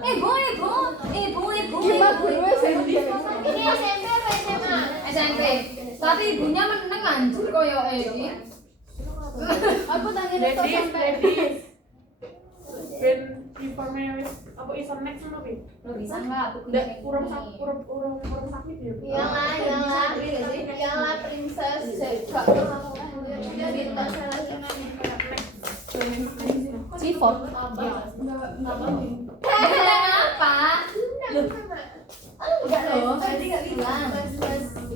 Ibu. Gimana guru SMP? Ini SMP apa SMA? SMP. Tapi ibunya meneng anjir koyo iki. Aku tanya dokter sampai. Ben informnya wis apa iso next ngono pi? Lo bisa enggak aku Ndak kurang sakit ya. Iyalah princess. Gak mau jadi Sifon. Kenapa? Enggak loh. Tadi enggak bilang.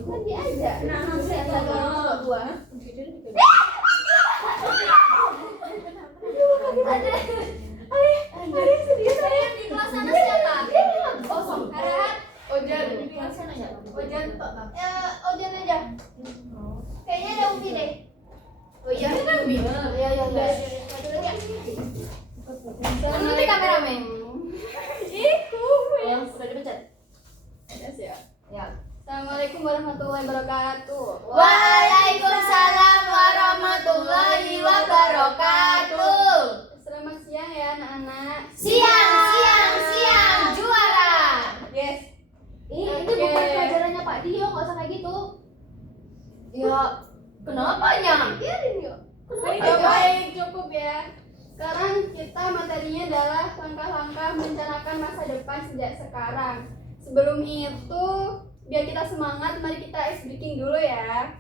Nanti aja. Dua. Ada serius saya di kelas sana siapa? Kosong. Ojan. Di kelas sana ya. Ojan tok. Ojan aja. Kayaknya ada Umi deh. Oh iya kan Bi. Iya. Nanti kameramen. Ya, sudah dipencet. Ya. Assalamualaikum warahmatullahi wabarakatuh. Waalaikumsalam warahmatullahi wabarakatuh. Selamat siang ya anak-anak. Siang juara. Yes. Ini Oke. bukan pelajarannya Pak Dio, nggak usah kayak gitu. Ya, kenapanya? Biarin yuk. Kenapa? Baik, cukup ya. Sekarang kita materinya adalah langkah-langkah merencanakan masa depan sejak sekarang. Sebelum itu, biar kita semangat, mari kita ice breaking dulu ya.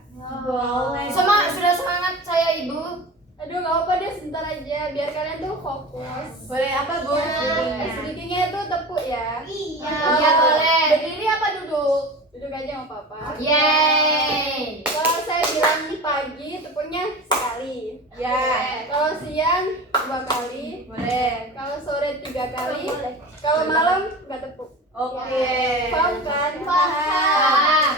Boleh. Sudah semangat saya Ibu. Aduh, gak apa deh, sebentar aja, biar kalian tuh fokus. Boleh apa, Bu? Ice breakingnya itu tepuk ya. Iya boleh. Berdiri apa duduk? Duduk aja nggak apa-apa. Yeay. Kalau saya bilang pagi, tepuknya sekali. Ya. Kalau siang 2 kali. Boleh. Kalau sore 3 kali. Kalau malam nggak tepuk. Oke. Paham kan? Paham.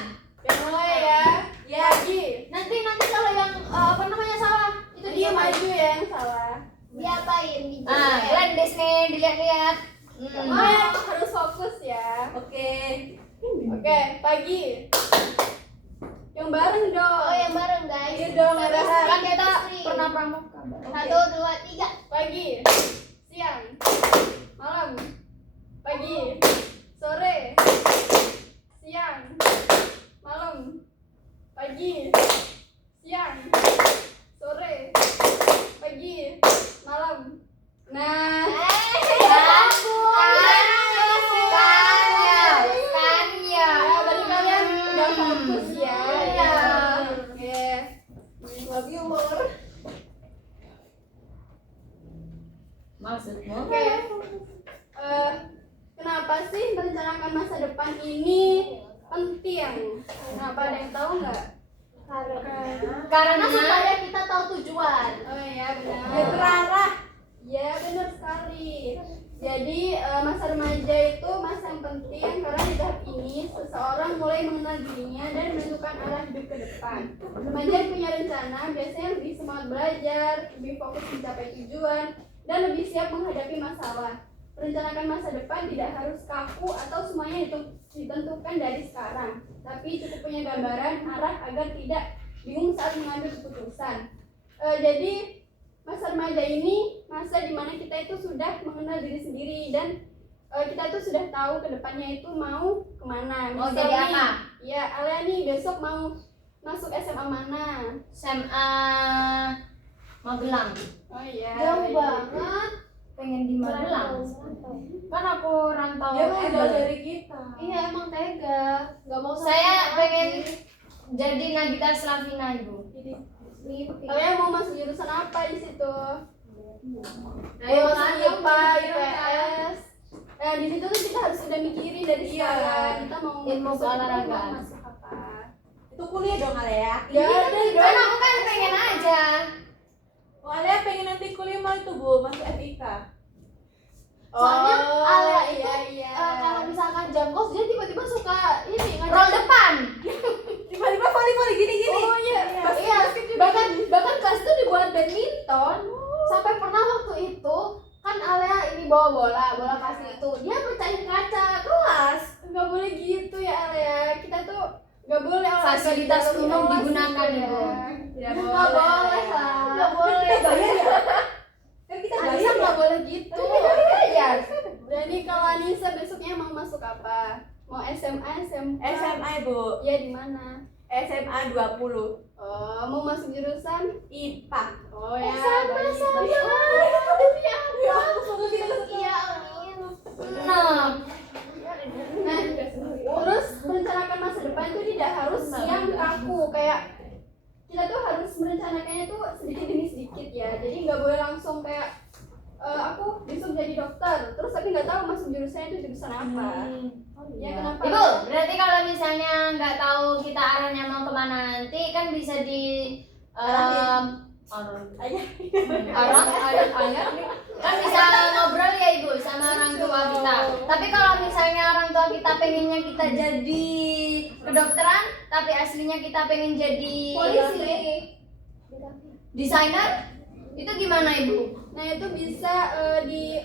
Ya mulai ya. Ya. Pagi. Nanti kalau yang apa namanya salah itu Dia maju ya yang salah. Diapain? Kalian di sini dilihat-lihat. Oh, harus fokus ya. Oke. Oke, pagi. Yang bareng dong. Oh yang bareng guys. Iya dong, ada Kan kita pernah pramuka. 1, 2, 3. pagi, siang, malam, pagi, sore, siang, malam, pagi, siang, sore, pagi, malam. Nah, ya bagi kalian udah fokus ya. Iya. Oke. Love you more. Maksudmu? Oke. Kenapa sih merencanakan masa depan ini penting? Kenapa, ada yang tahu nggak? Karena Supaya kita tahu tujuan. Oh iya Biar benar. terarah. Ya benar sekali. Jadi masa remaja itu masa yang penting karena di tahap ini seseorang mulai mengenal dirinya dan menentukan arah hidup ke depan. Remaja yang punya rencana biasanya lebih semangat belajar, lebih fokus mencapai tujuan, dan lebih siap menghadapi masalah. Merencanakan masa depan tidak harus kaku atau semuanya ditentukan dari sekarang, tapi cukup punya gambaran arah agar tidak bingung saat mengambil keputusan. Jadi masa remaja ini masa dimana kita itu sudah mengenal diri sendiri dan kita itu sudah tahu kedepannya itu mau kemana. Mau Misal jadi nih, apa? Ya, Alia nih besok mau masuk SMA mana? SMA Magelang. Oh iya. Jauh banget. Pengen di Magelang. Kan aku rantau. Dia mau jauh Ebel. dari kita. Iya emang tega. Gak mau sama Saya kita pengen lagi. jadi Nagita Slavina Ibu. Mimpi. Kalian mau masuk jurusan apa di situ? Ayo Mau masuk masuk, IPA, Pak. IPS. Nah, di situ tuh kita harus udah mikirin dari sekarang. Kita mau Ilmu masuk keolahragaan. mau masuk apa? Itu kuliah dong Alea. Gak ada Kan dong. aku kan pengen aja. Oh, Alea pengen nanti kuliah mau itu Bu, masuk FIK. Soalnya Alia itu iya. kalau misalkan jam kos dia tiba-tiba suka ini Roll depan. Tiba-tiba volley gini-gini. Oh iya. Iya, bahkan kelas itu dibuat badminton. Sampai pernah waktu itu kan Alia ini bawa bola kasih itu dia pecahin kaca kelas. Nggak boleh gitu ya Alia. Kita tuh nggak boleh olahraga Fasilitas di dalam umum kelas digunakan, gitu Ibu. ya. Nggak boleh lah. Nggak boleh. Kita bayar ya? Kan kita Alisa bayar ya? nggak boleh gitu. Tapi kita bayar. Jadi kalau Anissa besoknya mau masuk apa? Mau SMA, SMK? SMA Bu. Ya di mana? SMA 20. Oh, mau masuk jurusan? IPA. Oh ya, sama. Iya, amin. Nah, Nah, terus merencanakan masa depan itu tidak harus yang kaku kayak kita tuh harus merencanakannya tuh sedikit demi sedikit ya. Jadi nggak boleh langsung kayak aku besok jadi dokter, terus tapi nggak tahu masuk jurusannya itu jurusan apa. Ya kenapa? Ibu, berarti kalau misalnya nggak tahu kita arahnya mau kemana nanti kan bisa di ayah kan bisa ngobrol ya Ibu sama orang tua kita. Tapi kalau misalnya orang tua kita pengennya kita jadi kedokteran, tapi aslinya kita pengen jadi Polisi. desainer, itu gimana Ibu? Nah itu bisa di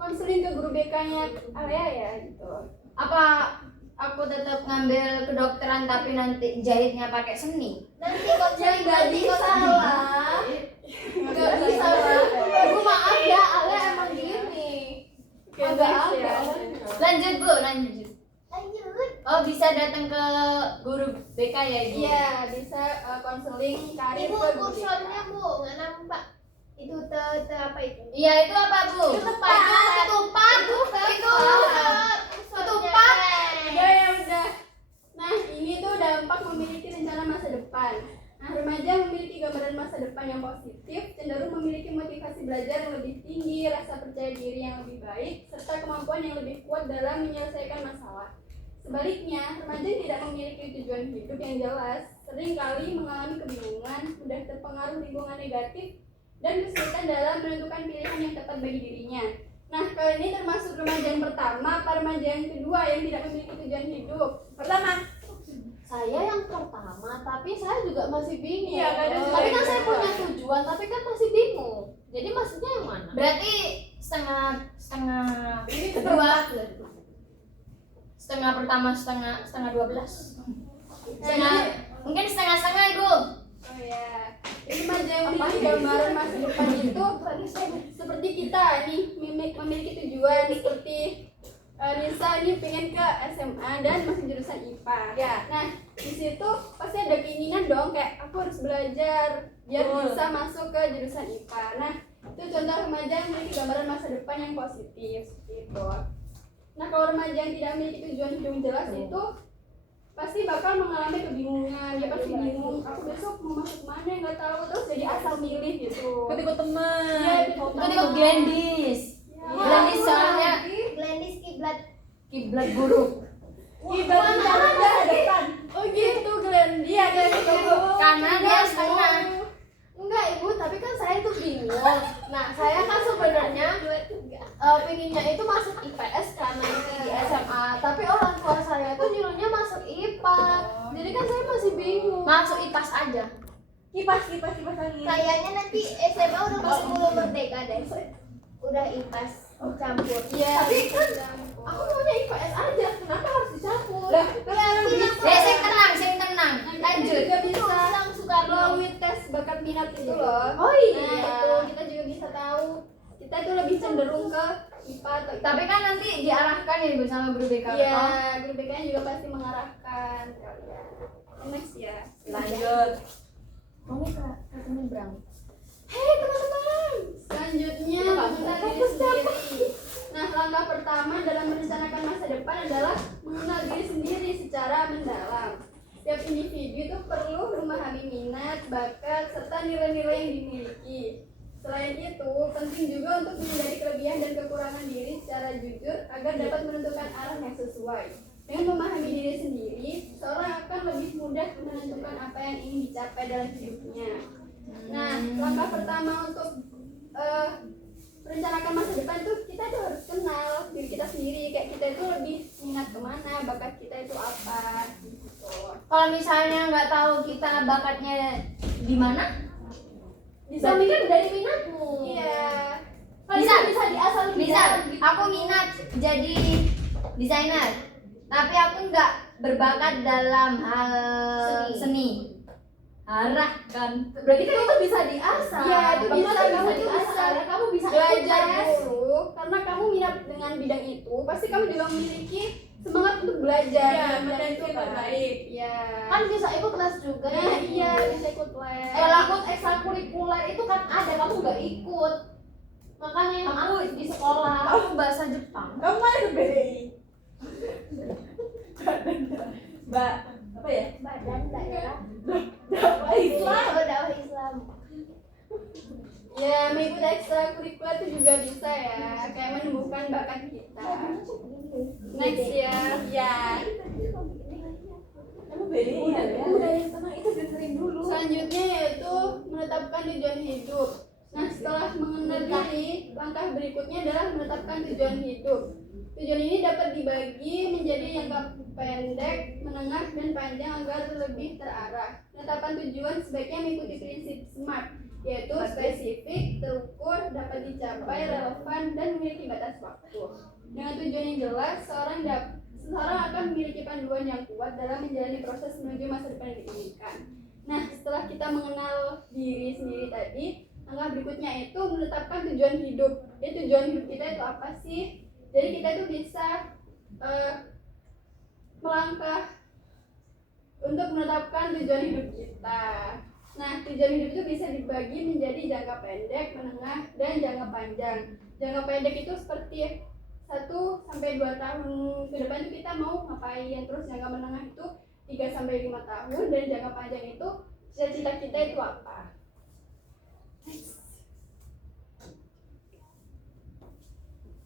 konseling ke guru BK-nya area ya gitu. Apa aku tetap ngambil kedokteran tapi nanti jahitnya pakai seni? Nanti konseling nggak bisa lah. Nggak bisa lah. Ibu maaf ya, Ale emang gini. Agak next ada. Lanjut Bu, lanjut. Oh bisa datang ke guru BK ya Ibu? Iya bisa konseling karir Ibu ke guru BK. kursornya Bu, nggak nampak. Itu apa itu? Iya itu apa Bu? Ketupat. Ketupat. Ya udah. Nah ini tuh dampak memiliki rencana masa depan. Nah remaja memiliki gambaran masa depan yang positif, cenderung memiliki motivasi belajar yang lebih tinggi, rasa percaya diri yang lebih baik, serta kemampuan yang lebih kuat dalam menyelesaikan masalah. Sebaliknya, remaja yang tidak memiliki tujuan hidup yang jelas, seringkali mengalami kebingungan, mudah terpengaruh lingkungan negatif, dan kesulitan dalam menentukan pilihan yang tepat bagi dirinya. Nah, kali ini termasuk remaja yang pertama, apa remaja yang kedua yang tidak memiliki tujuan hidup? Pertama. Saya yang pertama, tapi saya juga masih bingung. Iya, nggak ada Tapi kan tujuan. saya punya tujuan, tapi kan masih bingung. Jadi maksudnya yang mana? Berarti setengah kedua, setengah pertama, setengah 12. Mungkin setengah Ibu. Oh ya, jadi remaja yang memiliki gambaran masa depan itu seperti kita nih memiliki tujuan seperti Nisa ini pengen ke SMA dan masuk jurusan IPA. Ya. Nah di situ pasti ada keinginan dong kayak aku harus belajar biar bisa masuk ke jurusan IPA. Nah itu contoh remaja yang memiliki gambaran masa depan yang positif seperti itu. Nah kalau remaja yang tidak memiliki tujuan hidup yang jelas itu pasti bakal mengalami kebingungan. Dia pasti bingung, aku besok mau masuk mana nggak tahu, terus jadi asal milih gitu. Ikut teman. Iya, Itu Glendis. Glendis soalnya Glendis kiblat buruk. Ibarat ada depan. Oh gitu Glenn, dia Karena dia setengah. Enggak Ibu, tapi kan saya tuh bingung. Nah saya kan sebenarnya pengennya itu masuk IPS karena di SMA, tapi orang tua saya tuh nyuruhnya masuk IPA. Jadi kan saya masih bingung. Masuk IPAS aja. Kipas lagi. Kayaknya nanti SMA udah belum merdeka deh. Udah IPAS campur. Iya. Tapi kan aku maunya IPS aja. Kenapa harus dicampur? Lah, Sing tenang. Lanjut. juga bisa Sang Soekarno. melalui tes bakat minat itu loh. Oh iya. Nah itu kita juga bisa tahu kita itu lebih cenderung ke IPA atau IPA. Tapi kan nanti diarahkan ya Ibu sama guru BK. Iya, guru BK-nya juga pasti mengarahkan kalian. Next ya. Lanjut. Katanya Brang. Hei teman-teman, selanjutnya mengenal diri sendiri. Nah langkah pertama dalam merencanakan masa depan adalah mengenal diri sendiri secara mendalam. Setiap individu itu perlu memahami minat, bakat, serta nilai-nilai yang dimiliki. Selain itu, penting juga untuk menyadari kelebihan dan kekurangan diri secara jujur agar dapat menentukan arah yang sesuai. Dengan memahami diri sendiri, seorang akan lebih mudah menentukan apa yang ingin dicapai dalam hidupnya. Nah, langkah pertama untuk merencanakan masa depan itu kita tuh harus kenal diri kita sendiri. Kayak kita itu lebih minat kemana, bakat kita itu apa gitu. Kalau misalnya nggak tahu kita bakatnya di mana, Bisa Berarti kan dari minatmu. Iya. Bisa diasal aku minat jadi desainer, tapi aku nggak berbakat dalam hal seni. Arah kan. Berarti kan itu bisa diasah. Iya, itu bisa, Kamu kamu itu bisa. bisa. Kamu bisa Belajar ikut les. dulu karena kamu minat dengan bidang itu, pasti kamu juga memiliki semangat untuk belajar. Iya, dengan bidang potensi itu, kan. terbaik. Iya. Kan bisa ikut les juga. Nah, iya bisa ikut les. Ikut ekstrakurikuler itu kan ada, kamu nggak ikut. Makanya yang aktif di sekolah. Aku bahasa Jepang. Kamu mana ke BDI? Mbak, apa ya? Badan daerah. Dakwah Islam. Oh, dakwah Islam. Ya, mengikuti ekstrakurikuler itu juga bisa ya, kayak menumbuhkan bakat kita. Next ya. Ya. Kamu BDI ya? Udah yang tenang itu dengerin dulu. Selanjutnya yaitu menetapkan tujuan hidup. Nah, setelah mengenal diri, langkah berikutnya adalah menetapkan tujuan hidup. Tujuan ini dapat dibagi menjadi jangka pendek, menengah, dan panjang agar lebih terarah. Penetapan tujuan sebaiknya mengikuti prinsip SMART, yaitu spesifik, terukur, dapat dicapai, relevan, dan memiliki batas waktu. Dengan tujuan yang jelas, seseorang akan memiliki panduan yang kuat dalam menjalani proses menuju masa depan yang diinginkan. Nah, setelah kita mengenal diri sendiri tadi, langkah berikutnya itu menetapkan tujuan hidup. Jadi tujuan hidup kita itu apa sih? Jadi kita tuh bisa melangkah untuk menetapkan tujuan hidup kita. Nah, tujuan hidup itu bisa dibagi menjadi jangka pendek, menengah, dan jangka panjang. Jangka pendek itu seperti 1 sampai 2 tahun ke depan itu kita mau ngapain. Terus jangka menengah itu 3 sampai 5 tahun, dan jangka panjang itu cita-cita kita itu apa.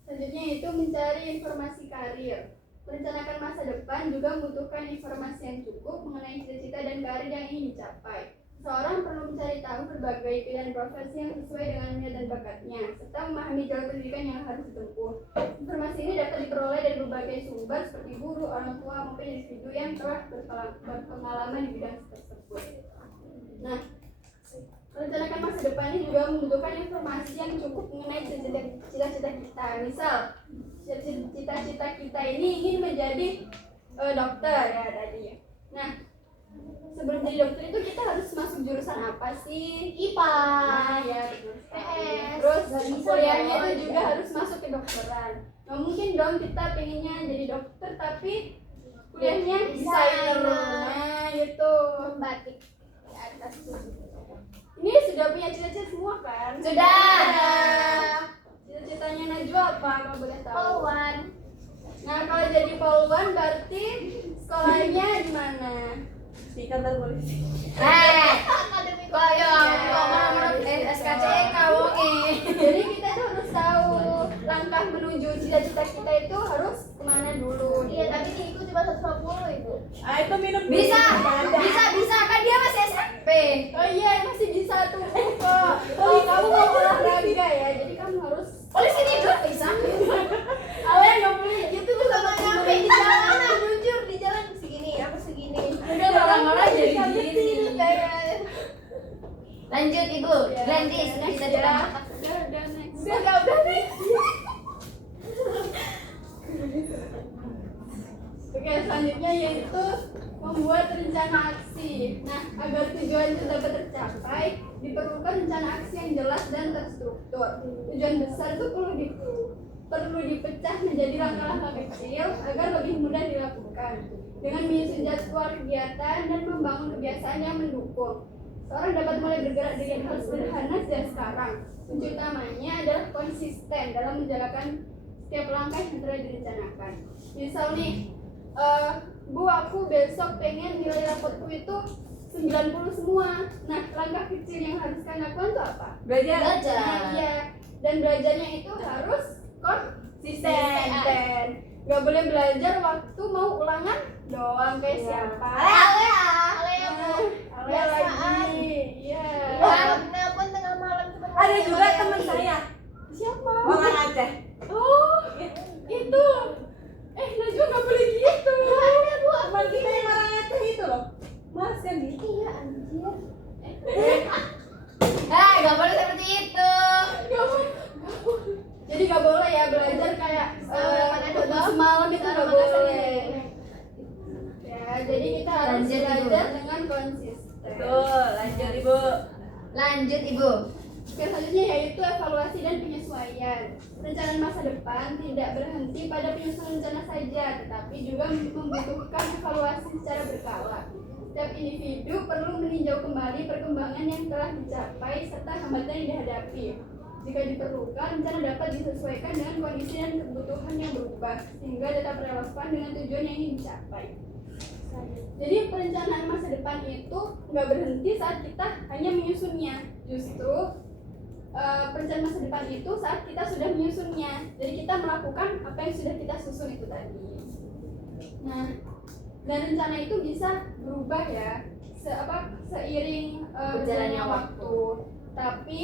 Selanjutnya itu mencari informasi karir. Merencanakan masa depan juga membutuhkan informasi yang cukup mengenai cita-cita dan karir yang ingin dicapai. Seorang perlu mencari tahu berbagai pilihan profesi yang sesuai dengan minat dan bakatnya, serta memahami jalan pendidikan yang harus ditempuh. Informasi ini dapat diperoleh dari berbagai sumber seperti guru, orang tua, maupun individu yang telah berpengalaman di bidang tersebut. Nah, merencanakan masa depan ini juga membutuhkan informasi yang cukup mengenai cita-cita kita. Misal, cita-cita kita ini ingin menjadi dokter ya tadi. Nah, sebelum jadi dokter itu kita harus masuk jurusan apa sih? IPA. Nah, ya betul sekali. PS. Terus Gak bisa kuliahnya dong. itu juga harus masuk ke dokteran. Nah, mungkin dong kita pengennya jadi dokter tapi kuliahnya desainer. Nah, itu Batik. di atas tuh. Ini sudah punya cita-cita semua kan? Sudah. Cita-citanya Najwa apa kalau boleh tahu? Polwan. Nah, kalau jadi polwan berarti sekolahnya di mana? Di kantor polisi. Akademi Koyo ngomong SKCK wonge. Jadi kita tuh harus tahu langkah menuju cita-cita kita itu harus kemana dulu. Iya, tapi ini ikut cuma 150 itu. Ah, itu minum Bisa. dulu. Bisa kan dia masih SMP. Oh iya, masih bisa tuh kok. Kalau kamu mau olahraga ya, jadi kamu harus. Polisi tidur bisa. Awalnya nggak boleh gitu tuh Sama sama nyampe di jalanan, jujur di jalan segini, aku segini. Udah orang-orang jadi gini. kayak. Lanjut Ibu. Gladys Next bisa ya. dilanjutkan. Udah next. Udah nih. Oke, selanjutnya yaitu membuat rencana aksi. Nah, agar tujuan itu dapat tercapai, diperlukan rencana aksi yang jelas dan terstruktur. Tujuan besar itu perlu dipecah menjadi langkah-langkah kecil agar lebih mudah dilakukan. Dengan menyusun jadwal kegiatan dan membangun kebiasaan yang mendukung, seorang dapat mulai bergerak dengan hal sederhana sejak sekarang. Kunci utamanya adalah konsisten dalam menjalankan setiap langkah yang telah direncanakan. Misal nih, Bu, aku besok pengen nilai rapotku itu 90 semua. Nah, langkah kecil yang harus kalian lakukan itu apa? Belajar. Nah, iya. Dan belajarnya itu harus konsisten. Gak boleh belajar waktu mau ulangan doang kayak siapa? Alea Bu. Alea lagi. Iya. Nelpon tengah malam cuma Ada juga teman saya. Siapa? Orang Aceh. Oh, itu. Najwa gak boleh gitu. Ada Bu. Teman kita yang orang Aceh itu loh. Mas kan di. Iya anjir. Gak boleh seperti itu. Jadi gak boleh ya belajar kayak semalam itu gak boleh. Ya, jadi kita harus Lanjut, Ibu. belajar dengan konsisten. Betul. Lanjut Ibu. Yang selanjutnya yaitu evaluasi dan penyesuaian. Perencanaan masa depan tidak berhenti pada penyusunan rencana saja, tetapi juga membutuhkan evaluasi secara berkala. Setiap individu perlu meninjau kembali perkembangan yang telah dicapai serta hambatan yang dihadapi. Jika diperlukan, rencana dapat disesuaikan dengan kondisi dan kebutuhan yang berubah, sehingga tetap relevan dengan tujuan yang ingin dicapai. Jadi perencanaan masa depan itu nggak berhenti saat kita hanya menyusunnya. Justru perencanaan masa depan itu saat kita sudah menyusunnya. Jadi kita melakukan apa yang sudah kita susun itu tadi. Nah, dan rencana itu bisa berubah ya seiring berjalannya waktu. Tapi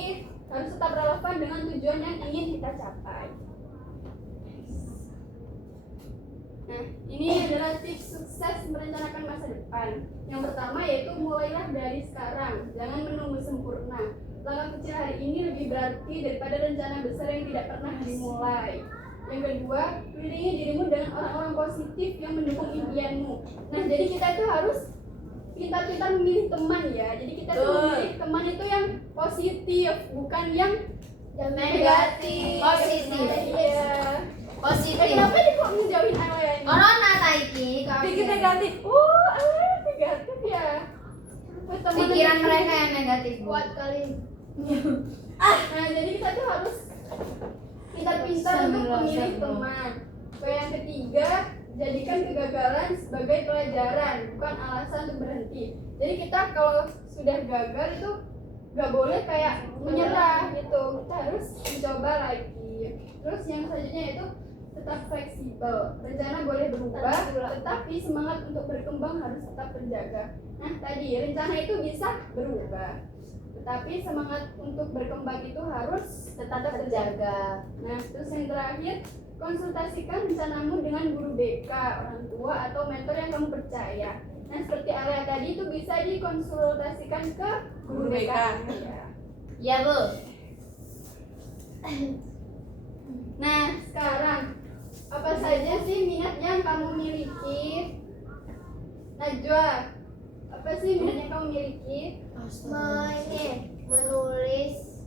harus tetap relevan dengan tujuan yang ingin kita capai. Nah, ini adalah tips sukses merencanakan masa depan. Yang pertama yaitu mulailah dari sekarang, jangan menunggu sempurna. Langkah kecil hari ini lebih berarti daripada rencana besar yang tidak pernah dimulai. Yang kedua, kelilingi dirimu dengan orang-orang positif yang mendukung impianmu. Nah, jadi kita itu harus pintar-pintar memilih teman ya. Jadi kita tuh memilih teman itu yang positif, bukan yang negatif. Positif. Iya. Positif. Kenapa dia kok menjauhin Alea ini? Corona Taiki. Dikit negatif. Alea negatif ya. Pikiran mereka yang negatif. Kuat kali. Nah, jadi kita tuh harus pintar-pintar untuk memilih teman. Yang ketiga, jadikan kegagalan sebagai pelajaran, bukan alasan untuk berhenti. Jadi kita kalau sudah gagal itu nggak boleh kayak menyerah gitu. Kita harus mencoba lagi. Terus yang selanjutnya itu tetap fleksibel. Rencana boleh berubah, tetapi semangat untuk berkembang harus tetap terjaga. Nah, tadi rencana itu bisa berubah, tetapi semangat untuk berkembang itu harus tetap terjaga. Nah, terus yang terakhir, konsultasikan rencanamu dengan guru BK, orang tua, atau mentor yang kamu percaya. Nah, seperti Alea tadi itu bisa dikonsultasikan ke guru BK. Ya Bu. Nah, sekarang apa saja sih minat yang kamu miliki? Najwa, apa sih minat yang kamu miliki? Menulis,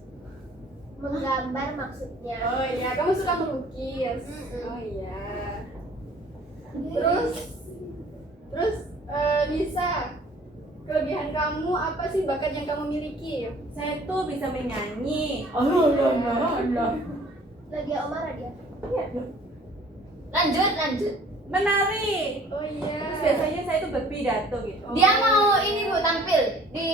menggambar maksudnya. Oh iya, kamu suka melukis. Oh iya. Terus bisa kelebihan kamu apa sih, bakat yang kamu miliki? Saya tuh bisa menyanyi. Lagi Omar dia. Lanjut. Menari. Oh iya. Terus biasanya saya tuh berpidato gitu. Dia mau ini Bu tampil di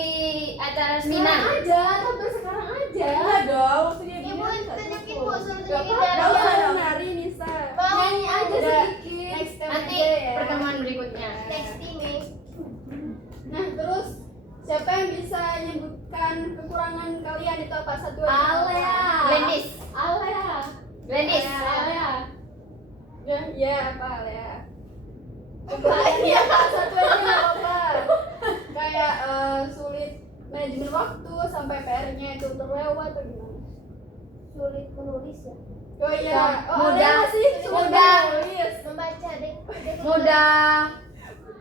acara seminar. Tampil sekarang aja. Enggak dong, waktu dia Ibu bilang tunjukin satu. Bu, suruh Gak tunjukin apa-apa, dari usah jauh. menari Nisa. Nyanyi aja Udah, sedikit. next time Nanti aja ya. pertemuan berikutnya. Texting me. Nah, terus siapa yang bisa menyebutkan kekurangan kalian itu apa? Satu aja. Alea. Glendis. Alea. Ya, apa Alea? Iya, satu aja nggak apa-apa. Kayak sulit manajemen waktu sampai PR-nya itu terlewat atau gimana? Sulit menulis ya. Oh iya, Mudah. Alea sih Mudah. menulis. Membaca deh. Mudah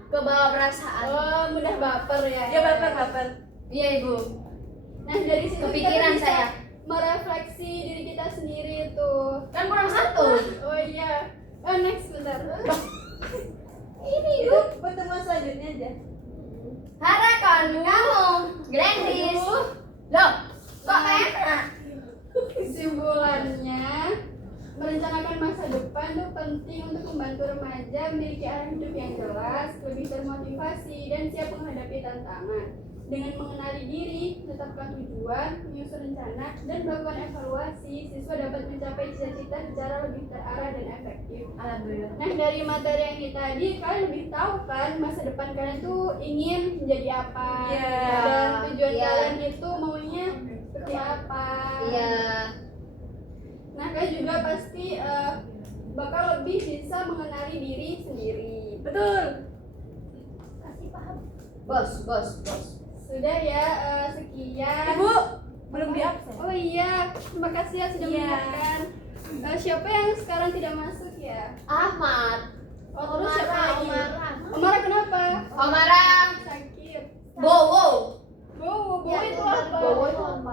ke bawah perasaan. Oh, mudah baper ya. Ya baper. Iya Ibu. Nah, dari situ Kepikiran kita bisa saya. merefleksi diri kita sendiri itu. Kan kurang satu. Oh iya. Next bentar. Ini yuk, pertemuan selanjutnya aja. Harapan kamu, Glendis. Loh, kok enak? Kesimpulannya, merencanakan masa depan itu penting untuk membantu remaja memiliki arah hidup yang jelas, lebih termotivasi, dan siap menghadapi tantangan. Dengan mengenali diri, menetapkan tujuan, menyusun rencana, dan melakukan evaluasi, siswa dapat mencapai cita-cita secara lebih terarah dan efektif. Alhamdulillah. Nah, dari materi yang ini tadi, kalian lebih tahu kan masa depan kalian tuh ingin menjadi apa, Iya. dan tujuan Iya. kalian itu maunya seperti apa. Iya. Nah, kalian juga pasti bakal lebih bisa mengenali diri sendiri. Betul. Kasih paham. Bos. Sudah ya, sekian. Ibu, belum di absen. Oh iya, terima kasih ya sudah Iya. mendengarkan. Siapa yang sekarang tidak masuk ya? Ahmad. Oh, terus siapa lagi? Omara. Omara kenapa? Omara. Sakit. Bowo. Bowo Ya, itu tuh, apa? Bowo itu apa?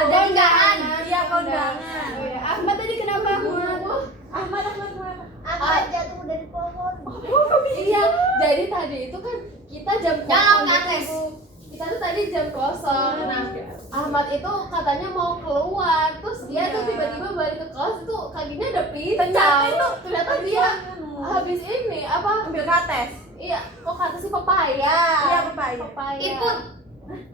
ada nikahan. Iya, kondangan. Oh ya, Ahmad tadi kenapa Ahmad? Ahmad kenapa? Ahmad jatuh dari pohon. Iya, jadi tadi itu kan kita jam Nyolong ke kosong atas. gitu. Kita tuh tadi jam kosong. Nah, Ahmad itu katanya mau keluar, terus dia tuh tiba-tiba balik ke kelas itu kakinya udah pincang. Ternyata dia habis ini apa? ambil kates. Iya, kok kata sih papaya. Iya, papaya. Papaya. Ikut,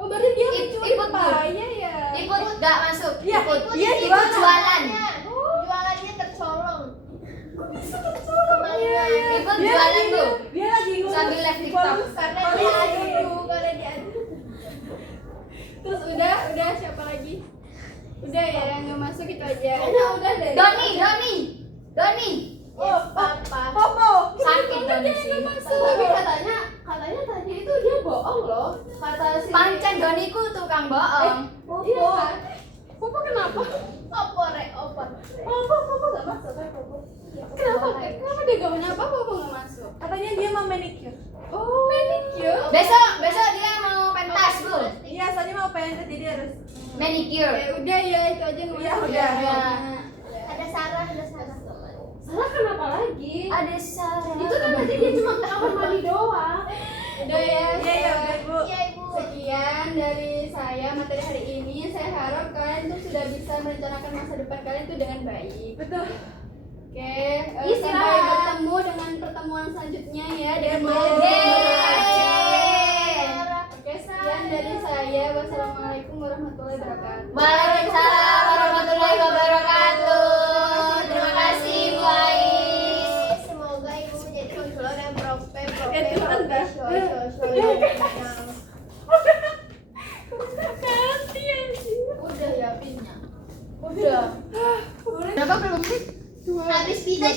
Oh, berarti dia Ikut, mencuri ikut, papaya ya. ikut nggak masuk. Iya, Ikut, dia ikut jualan. Jualannya tercolong. Iya, iya. Ikut jualan tuh. Dia lagi Sambil live TikTok. Karena dia adu, karena dia adu. Terus udah siapa lagi? Udah ya yang nggak masuk itu aja. Udah deh. Doni. Oh, Papa. Popo. Sakit Doni sih. Tapi katanya tadi itu dia bohong loh. Kata si Pancen Doniku tukang bohong. Iya kan? Papa kenapa? Opor. Papa nggak masuk kan Papa? Kenapa? Kenapa dia gak punya apa? Papa nggak masuk. Katanya dia mau manicure. Oh, manicure. Besok dia mau pentas bu. Iya, soalnya mau pengen jadi harus. Manicure. Ya udah ya itu aja nggak Iya, masuk. udah. Ya. Ada Sarah. Salah kenapa lagi? Ada Sarah. Itu kan berarti dia cuma ke kamar mandi doang. Udah ya. Iya, iya, udah, Bu. Iya ibu. Sekian dari saya materi hari ini. Saya harap kalian tuh sudah bisa merencanakan masa depan kalian tuh dengan baik. Betul. Oke, Iya. sampai bertemu dengan pertemuan selanjutnya ya dengan materi Yeay. Oke, sekian dari saya. Wassalamualaikum warahmatullahi wabarakatuh. Waalaikumsalam warahmatullahi wabarakatuh. Terima kasih Bu Ais. Semoga ibu menjadi konselor yang profesional. Udah ya pinnya. Udah. Berapa belum sih? Habis kita